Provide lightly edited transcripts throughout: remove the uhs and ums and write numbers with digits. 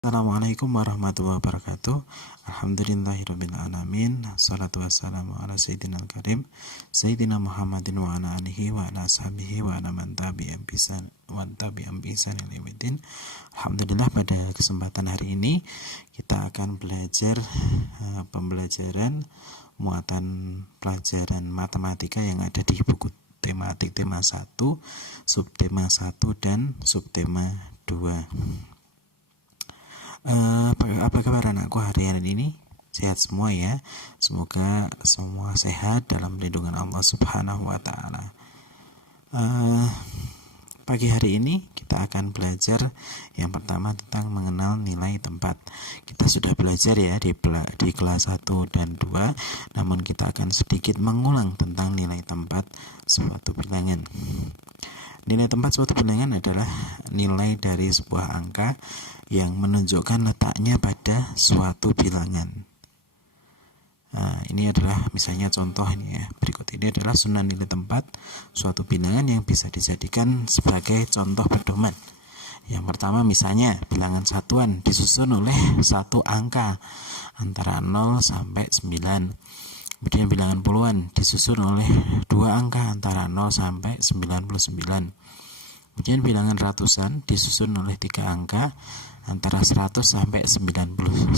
Assalamualaikum warahmatullahi wabarakatuh. Alhamdulillahirabbil alamin. Wassalatu wassalamu ala sayyidina al-karim Sayyidina Muhammadin wa ala alihi wa ala ashabihi wa ala man tabi'an bisan wa tabi'an bisan ila yaumil. Alhamdulillah, pada kesempatan hari ini kita akan belajar pembelajaran muatan pelajaran matematika yang ada di buku tematik tema 1, subtema 1 dan subtema 2. Apa kabar anakku hari ini? Sehat semua ya. Semoga semua sehat dalam lindungan Allah Subhanahu wa taala. Pagi hari ini kita akan belajar yang pertama tentang mengenal nilai tempat. Kita sudah belajar ya di kelas 1 dan 2, namun kita akan sedikit mengulang tentang nilai tempat suatu bilangan. Nilai tempat suatu bilangan adalah nilai dari sebuah angka yang menunjukkan letaknya pada suatu bilangan. Ini adalah misalnya contoh ini ya. Berikut ini adalah sunan nilai tempat suatu bilangan yang bisa dijadikan sebagai contoh pedoman. Yang pertama misalnya bilangan satuan disusun oleh satu angka antara 0 sampai 9. Kemudian bilangan puluhan disusun oleh dua angka antara 0 sampai 99. Kemudian bilangan ratusan disusun oleh tiga angka antara 100 sampai 1999.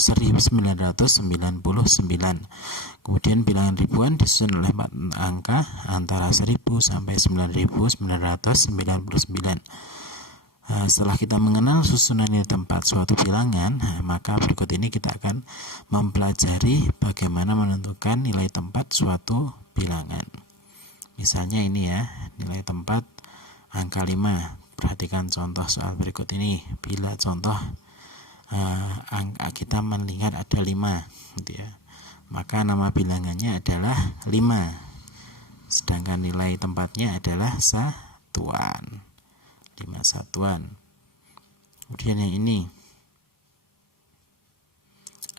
Kemudian bilangan ribuan disusun oleh 4 angka antara 1000 sampai 9999. Setelah kita mengenal susunan nilai tempat suatu bilangan, maka berikut ini kita akan mempelajari bagaimana menentukan nilai tempat suatu bilangan. Misalnya ini ya, nilai tempat angka 5. Perhatikan contoh soal berikut ini. Bila contoh angka kita melihat ada 5 gitu ya, maka nama bilangannya adalah 5, sedangkan nilai tempatnya adalah satuan. 5 satuan. Kemudian yang ini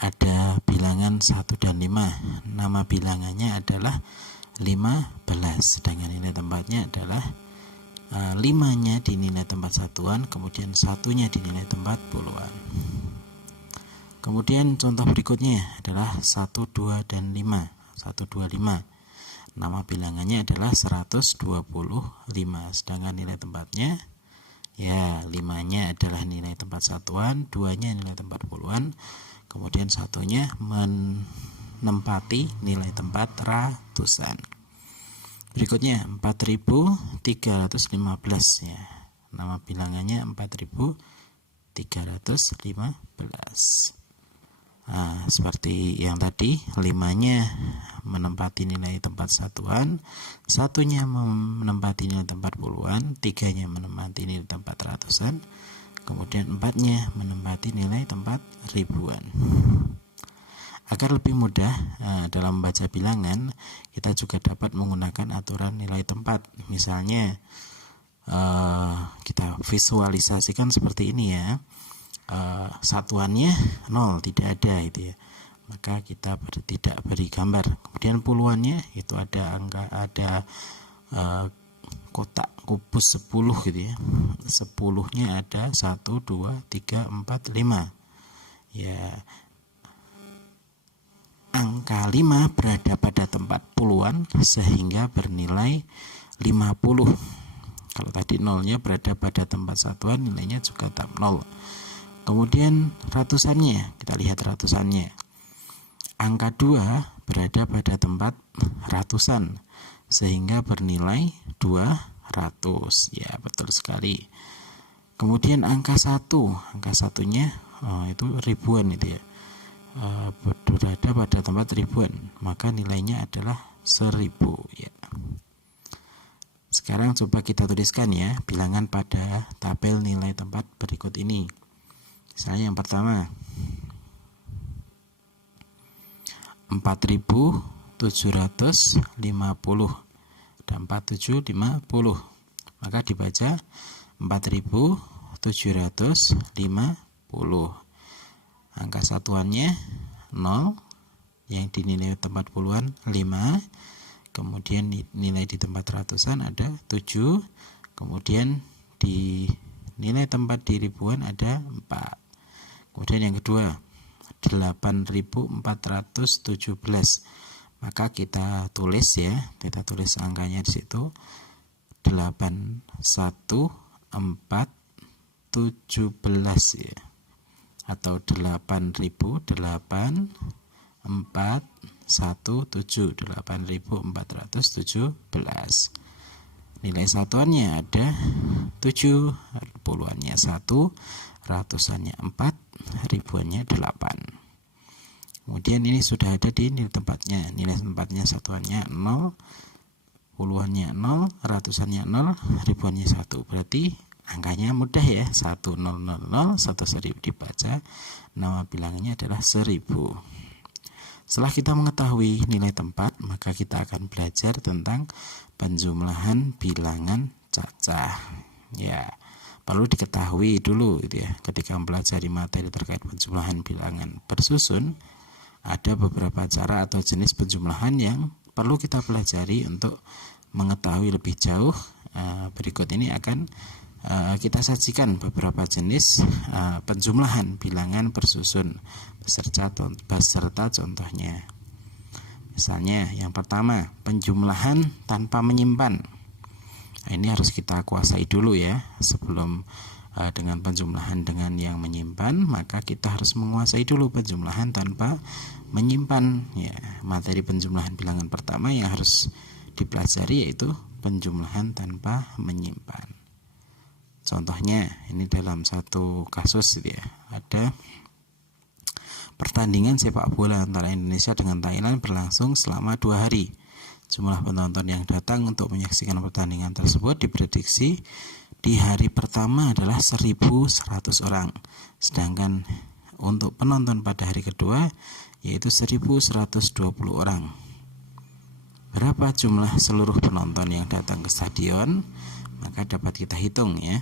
ada bilangan 1 dan 5. Nama bilangannya adalah 15, sedangkan nilai tempatnya adalah 5-nya di nilai tempat satuan, kemudian 1-nya di nilai tempat puluhan. Kemudian contoh berikutnya adalah 1, 2, dan 5. 1, 2, 5. Nama bilangannya adalah 125, sedangkan nilai tempatnya ya 5-nya adalah nilai tempat satuan, 2-nya nilai tempat puluhan, kemudian 1-nya menempati nilai tempat ratusan. Berikutnya 4315 ya. Nama bilangannya 4315. Seperti yang tadi, 5-nya menempati nilai tempat satuan, 1-nya menempati nilai tempat puluhan, 3-nya menempati nilai tempat ratusan, kemudian 4-nya menempati nilai tempat ribuan. Agar lebih mudah dalam membaca bilangan, kita juga dapat menggunakan aturan nilai tempat. Misalnya kita visualisasikan seperti ini ya. Satuannya 0, tidak ada itu ya, maka kita tidak beri gambar. Kemudian puluhannya itu ada angka, ada kotak kubus 10 gitu ya. 10-nya ada 1, 2, 3, 4, 5 ya. Angka 5 berada pada tempat puluhan sehingga bernilai 50. Kalau tadi 0-nya berada pada tempat satuan, nilainya juga tetap 0. Kemudian ratusannya, kita lihat ratusannya. Angka 2 berada pada tempat ratusan sehingga bernilai 200. Ya, betul sekali. Kemudian angka 1, angka satunya itu ribuan itu ya. Berada pada tempat ribuan, maka nilainya adalah 1000 ya. Sekarang coba kita tuliskan ya bilangan pada tabel nilai tempat berikut ini. Misalnya yang pertama 4750 dan 4750, maka dibaca 4750. Angka satuannya 0, yang di nilai tempat puluhan 5, kemudian nilai di tempat ratusan ada 7, kemudian di nilai tempat di ribuan ada 4. Kemudian yang kedua 8.417. Maka kita tulis ya, kita tulis angkanya di situ 81417 ya, atau 8.417. Nilai satuannya ada 7, puluhannya 1, ratusannya 4, ribuannya 8. Kemudian ini sudah ada di nilai tempatnya. Nilai tempatnya satuannya 0, puluhannya 0, ratusannya 0, ribuannya 1. Berarti angkanya mudah ya, 1000, 1000 dibaca, nama bilangnya adalah 1000. Setelah kita mengetahui nilai tempat, maka kita akan belajar tentang penjumlahan bilangan cacah. Ya, perlu diketahui dulu gitu ya, ketika mempelajari materi terkait penjumlahan bilangan bersusun, ada beberapa cara atau jenis penjumlahan yang perlu kita pelajari untuk mengetahui lebih jauh. Berikut ini akan kita sajikan beberapa jenis penjumlahan bilangan bersusun beserta contohnya. Misalnya yang pertama, penjumlahan tanpa menyimpan. Nah, ini harus kita kuasai dulu ya, sebelum dengan penjumlahan dengan yang menyimpan, maka kita harus menguasai dulu penjumlahan tanpa menyimpan ya. Materi penjumlahan bilangan pertama yang harus dipelajari yaitu penjumlahan tanpa menyimpan. Contohnya ini dalam satu kasus gitu ya, ada pertandingan sepak bola antara Indonesia dengan Thailand berlangsung selama 2 hari. Jumlah penonton yang datang untuk menyaksikan pertandingan tersebut diprediksi di hari pertama adalah 1.100 orang, sedangkan untuk penonton pada hari kedua yaitu 1.120 orang. Berapa jumlah seluruh penonton yang datang ke stadion? Maka dapat kita hitung ya.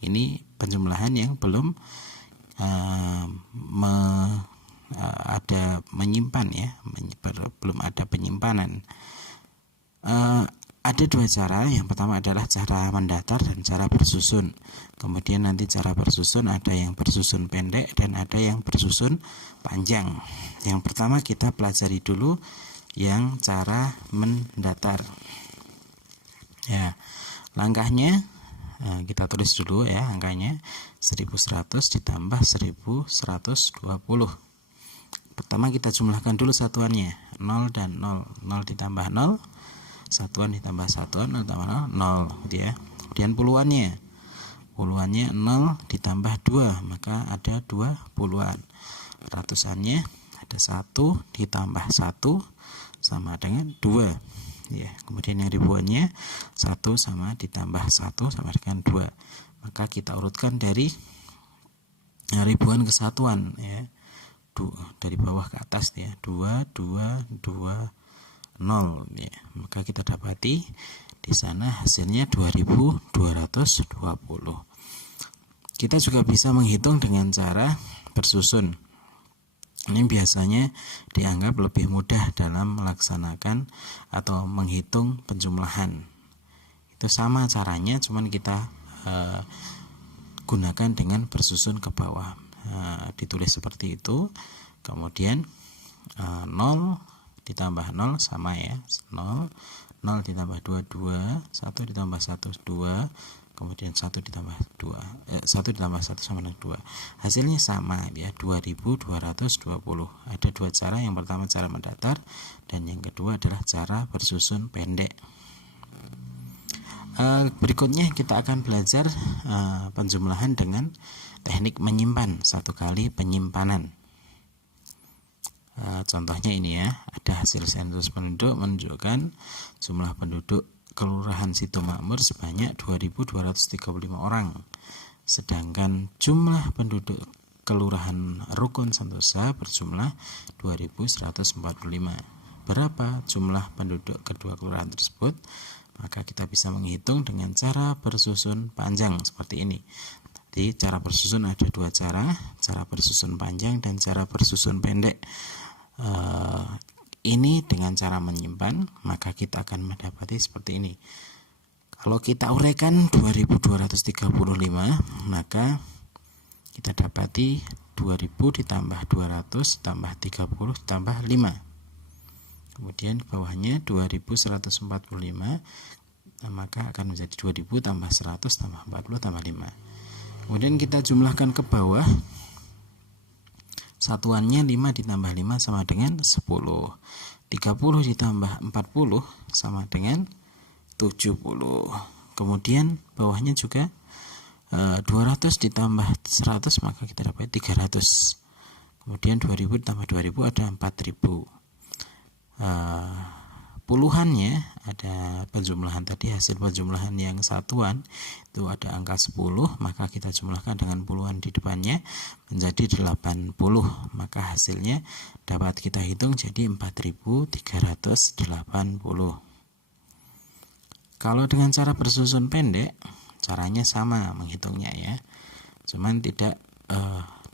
Ini penjumlahan yang belum ada menyimpan ya, belum ada penyimpanan. Ada 2 cara. Yang pertama adalah cara mendatar dan cara bersusun. Kemudian nanti cara bersusun ada yang bersusun pendek dan ada yang bersusun panjang. Yang pertama kita pelajari dulu yang cara mendatar. Ya, langkahnya kita tulis dulu ya, angkanya 1100 ditambah 1120. Pertama kita jumlahkan dulu satuannya, 0 dan 0. 0 ditambah 0, satuan ditambah satuan, 0 ditambah 0 gitu ya. Kemudian puluhannya 0 ditambah 2, maka ada 2 puluhan. Ratusannya ada 1 ditambah 1 sama dengan 2 ya. Kemudian yang ribuannya 1 sama ditambah 1 sama dengan 2. Maka kita urutkan dari ribuan ke satuan ya, dari bawah ke atas ya, 2 2 2 0 ya. Maka kita dapati di sana hasilnya 2220. Kita juga bisa menghitung dengan cara bersusun. Ini biasanya dianggap lebih mudah dalam melaksanakan atau menghitung penjumlahan. Itu sama caranya, cuman kita gunakan dengan bersusun ke bawah. Ditulis seperti itu. Kemudian 0 ditambah 0 sama ya, 0 ditambah 2 2, 1 ditambah 1 2, kemudian 1 ditambah 2 1 ditambah 1 sama dengan 2. Hasilnya sama ya, 2220. Ada 2 cara, yang pertama cara mendatar dan yang kedua adalah cara bersusun pendek. Berikutnya kita akan belajar penjumlahan dengan teknik menyimpan, 1 kali penyimpanan. Contohnya ini ya, ada hasil sensus penduduk menunjukkan jumlah penduduk Kelurahan Sitomakmur sebanyak 2.235 orang, sedangkan jumlah penduduk Kelurahan Rukun Santosa berjumlah 2.145. Berapa jumlah penduduk kedua kelurahan tersebut? Maka kita bisa menghitung dengan cara bersusun panjang seperti ini. Jadi cara bersusun ada 2 cara bersusun panjang dan cara bersusun pendek. Ini dengan cara menyimpan, maka kita akan mendapati seperti ini. Kalau kita uraikan 2235, maka kita dapati 2000 ditambah 200 ditambah 30 ditambah 5. Kemudian di bawahnya 2145, maka akan menjadi 2000 tambah 100 tambah 40 tambah 5. Kemudian kita jumlahkan ke bawah. Satuannya 5 ditambah 5 sama dengan 10. 30 ditambah 40 sama dengan 70. Kemudian bawahnya juga 200 ditambah 100, maka kita dapat 300. Kemudian 2000 ditambah 2000 ada 4000. Puluhannya ada penjumlahan tadi, hasil penjumlahan yang satuan itu ada angka 10, maka kita jumlahkan dengan puluhan di depannya menjadi 80, maka hasilnya dapat kita hitung jadi 4380. Kalau dengan cara bersusun pendek, caranya sama menghitungnya ya, cuman tidak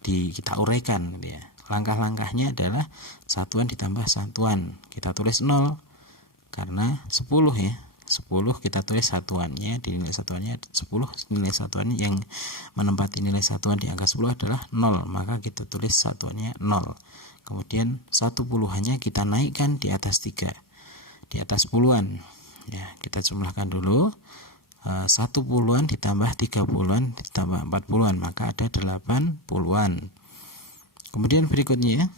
kita uraikan gitu ya. Langkah-langkahnya adalah satuan ditambah satuan, kita tulis 0 karena 10 ya. 10 kita tulis satuannya, di nilai satuannya 10, nilai satuannya yang menempati nilai satuan di angka 10 adalah 0, maka kita tulis satuannya 0. Kemudian satu puluhannya kita naikkan di atas 3, di atas puluhan ya. Kita jumlahkan dulu, 1 puluhan ditambah 3 puluhan ditambah 4 puluhan, maka ada 8 puluhan. Kemudian berikutnya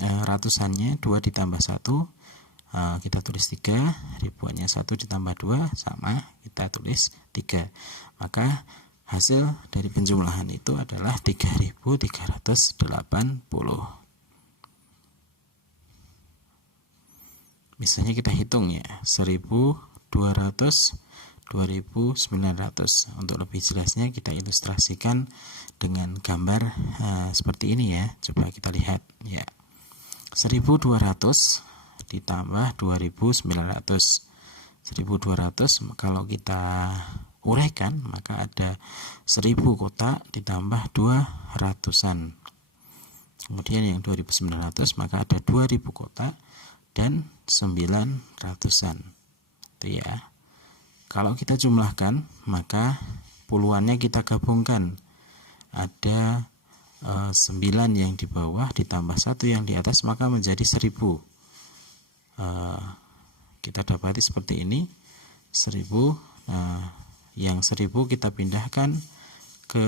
ratusannya 2 ditambah 1, kita tulis 3, ribuannya 1 ditambah 2 sama, kita tulis 3. Maka hasil dari penjumlahan itu adalah 3380. Misalnya kita hitung ya, 1200, 2900. Untuk lebih jelasnya kita ilustrasikan dengan gambar seperti ini ya. Coba kita lihat ya. 1200 ditambah 2900. 1200 kalau kita uraikan maka ada 1000 kotak ditambah 200-an. Kemudian yang 2900 maka ada 2000 kotak dan 900-an. Itu ya. Kalau kita jumlahkan maka puluhannya kita gabungkan. Ada 9 yang di bawah ditambah 1 yang di atas, maka menjadi 1000. Kita dapati seperti ini, 1000. Yang 1000 kita pindahkan ke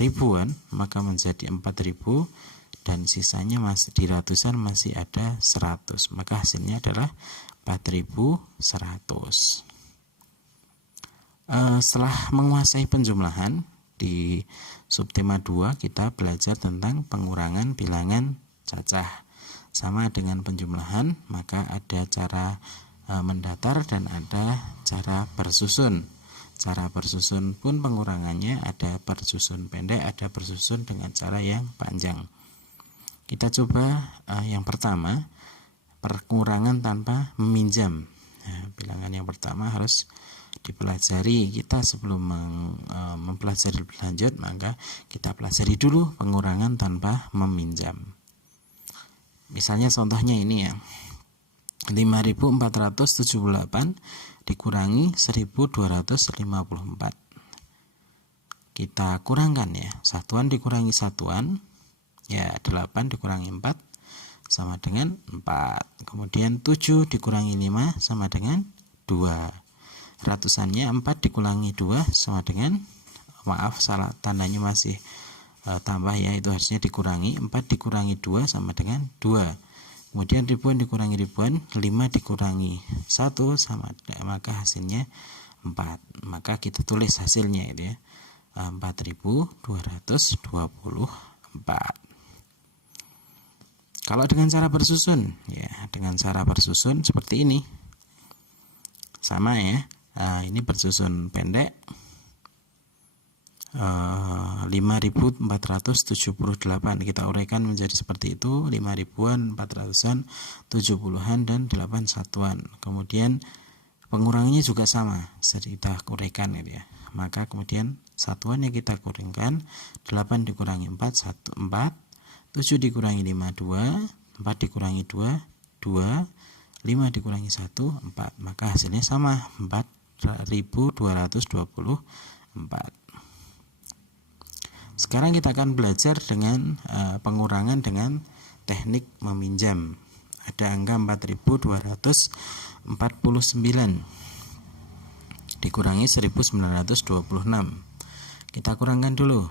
ribuan, maka menjadi 4000, dan sisanya masih di ratusan masih ada 100, maka hasilnya adalah 4100. Setelah menguasai penjumlahan, di subtema 2 kita belajar tentang pengurangan bilangan cacah. Sama dengan penjumlahan, maka ada cara mendatar dan ada cara bersusun. Cara bersusun pun pengurangannya ada bersusun pendek, ada bersusun dengan cara yang panjang. Kita coba yang pertama, pengurangan tanpa meminjam. Bilangan yang pertama harus dipelajari. Kita sebelum mempelajari lebih lanjut, maka kita pelajari dulu pengurangan tanpa meminjam. Misalnya contohnya ini ya, 5478 dikurangi 1254. Kita kurangkan ya, satuan dikurangi satuan ya, 8 dikurangi 4 sama dengan 4. Kemudian 7 dikurangi 5 sama dengan 2. Ratusannya 4 dikurangi 2 sama dengan, maaf salah tandanya masih tambah ya, itu harusnya dikurangi. 4 dikurangi 2 sama dengan 2. Kemudian ribuan dikurangi ribuan, 5 dikurangi 1 sama, maka hasilnya 4. Maka kita tulis hasilnya itu ya, 4224. Kalau dengan cara bersusun ya, dengan cara bersusun seperti ini sama ya. Ini bersusun pendek, 5478 kita uraikan menjadi seperti itu, 5 ribuan, 400-an, 70-an, dan 8 satuan. Kemudian pengurangannya juga sama, kita uraikan gitu ya. Maka kemudian satuan yang kita kurangkan, 8 dikurangi 4, 1, 4, 7 dikurangi 5, 2, 4 dikurangi 2, 2, 5 dikurangi 1, 4. Maka hasilnya sama, 4224. Sekarang kita akan belajar dengan pengurangan dengan teknik meminjam. Ada angka 4249 dikurangi 1926. Kita kurangkan dulu.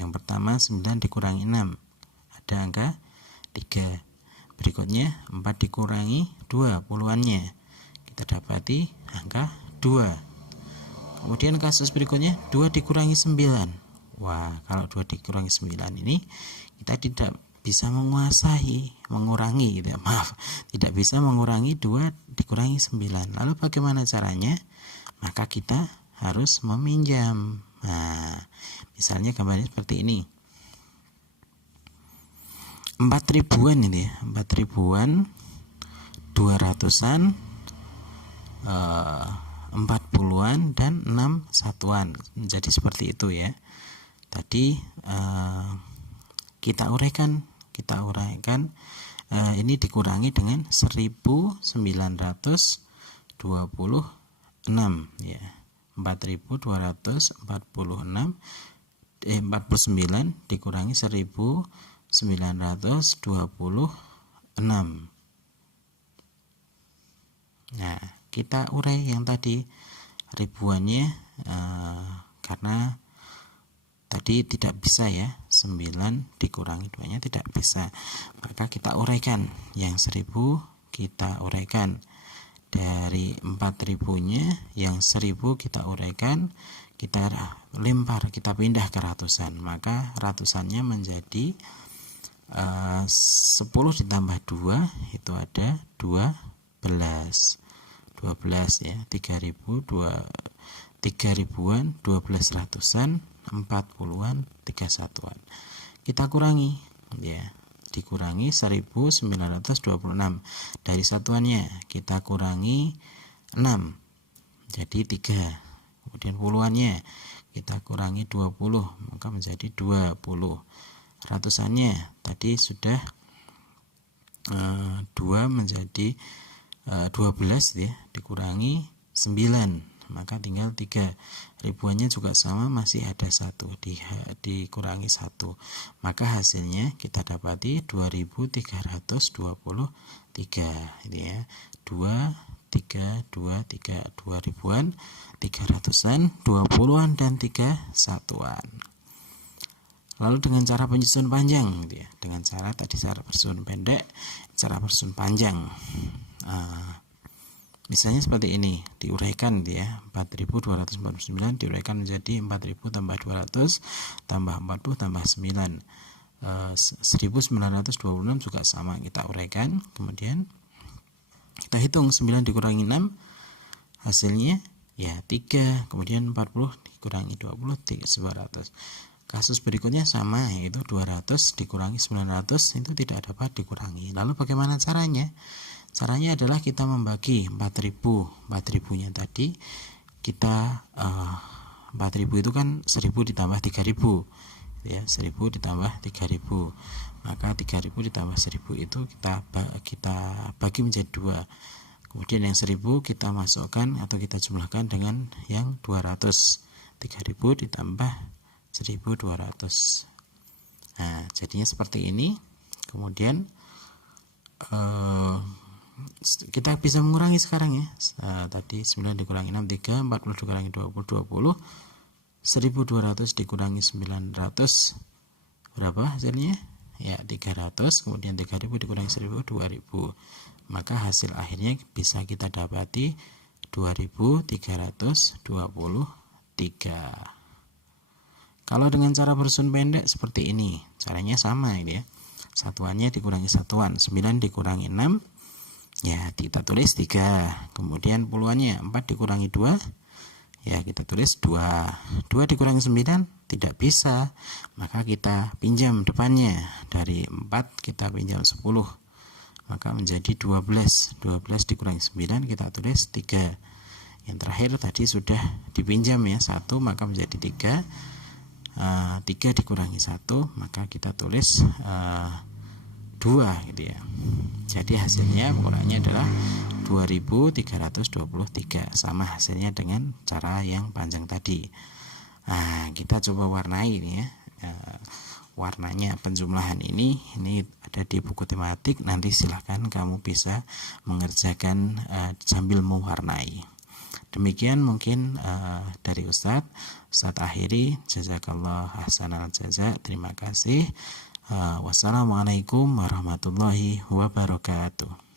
Yang pertama 9 dikurangi 6. Ada angka 3. Berikutnya 4 dikurangi 2 puluhannya. Kita dapati angka 2. Kemudian kasus berikutnya 2 dikurangi 9. Wah, kalau 2 dikurangi 9 ini kita tidak bisa mengurangi gitu ya. Maaf, tidak bisa mengurangi 2 dikurangi 9. Lalu bagaimana caranya? Maka kita harus meminjam. Nah, misalnya gambarnya seperti ini. 4 ribuan ini ya, 4 ribuan, 200-an, 40-an, dan 6 satuan. Jadi seperti itu ya. Tadi kita uraikan ini dikurangi dengan 1926 ya. 4246 49 dikurangi 1926. Nah, kita urai yang tadi ribuannya karena tadi tidak bisa ya, 9 dikurangi 2-nya tidak bisa. Maka kita uraikan yang 1000, kita uraikan dari 4000-nya yang 1000 kita uraikan, kita lempar, kita pindah ke ratusan. Maka ratusannya menjadi 10 ditambah 2 itu ada 12 ya. 3000-an 12 ratusan, 40-an 3 satuan. Kita kurangi ya, dikurangi 1926. Dari satuannya kita kurangi 6 jadi 3. Kemudian puluhannya kita kurangi 20 maka menjadi 20. Ratusannya tadi sudah 2 menjadi 12 ya, dikurangi 9 maka tinggal 3. Ribuannya juga sama, masih ada 1 dikurangi 1, maka hasilnya kita dapati 2323 ini ya. 2 ribuan, 300-an, 20-an, dan 3 satuan. Lalu dengan cara penyusun panjang gitu ya. Dengan cara tadi cara bersusun pendek, cara bersusun panjang. Misalnya seperti ini, diuraikan gitu ya. 4249 diuraikan menjadi 4000 tambah 200 tambah 40 tambah 9. 1926 juga sama, kita uraikan. Kemudian kita hitung 9 dikurangi 6 hasilnya ya 3. Kemudian 40 dikurangi 20 200. Kasus berikutnya sama, yaitu 200 dikurangi 900 itu tidak dapat dikurangi. Lalu bagaimana caranya? Caranya adalah kita membagi 4000-nya tadi kita 4000 itu kan 1000 ditambah 3000 ya, 1000 ditambah 3000. Maka 3000 ditambah 1000 itu kita bagi menjadi 2. Kemudian yang 1000 kita masukkan atau kita jumlahkan dengan yang 200. 3000 ditambah 1200. Nah, jadinya seperti ini. Kemudian kita bisa mengurangi sekarang ya. Tadi 9 dikurangi 6 3, 40 dikurangi 20 20, 1200 dikurangi 900 berapa hasilnya? Ya 300. Kemudian 3000 dikurangi 1000 2000. Maka hasil akhirnya bisa kita dapati 2323. Kalau dengan cara bersusun pendek seperti ini, caranya sama ini ya. Satuannya dikurangi satuan, 9 dikurangi 6 ya kita tulis 3. Kemudian puluhannya 4 dikurangi 2 ya kita tulis 2. 2 dikurangi 9 tidak bisa, maka kita pinjam depannya. Dari 4 kita pinjam 10, maka menjadi 12. 12 dikurangi 9 kita tulis 3. Yang terakhir tadi sudah dipinjam ya 1, maka menjadi 3. 3 dikurangi 1 maka kita tulis 2 gitu ya. Jadi hasilnya pengurangannya adalah 2323, sama hasilnya dengan cara yang panjang tadi. Nah, kita coba warnai ini ya. warnanya, penjumlahan ini ada di buku tematik. Nanti silahkan kamu bisa mengerjakan sambil mewarnai. Demikian mungkin dari Ustadz akhiri. Jazakallah ahsanal jaza. Terima kasih. Wassalamualaikum warahmatullahi wabarakatuh.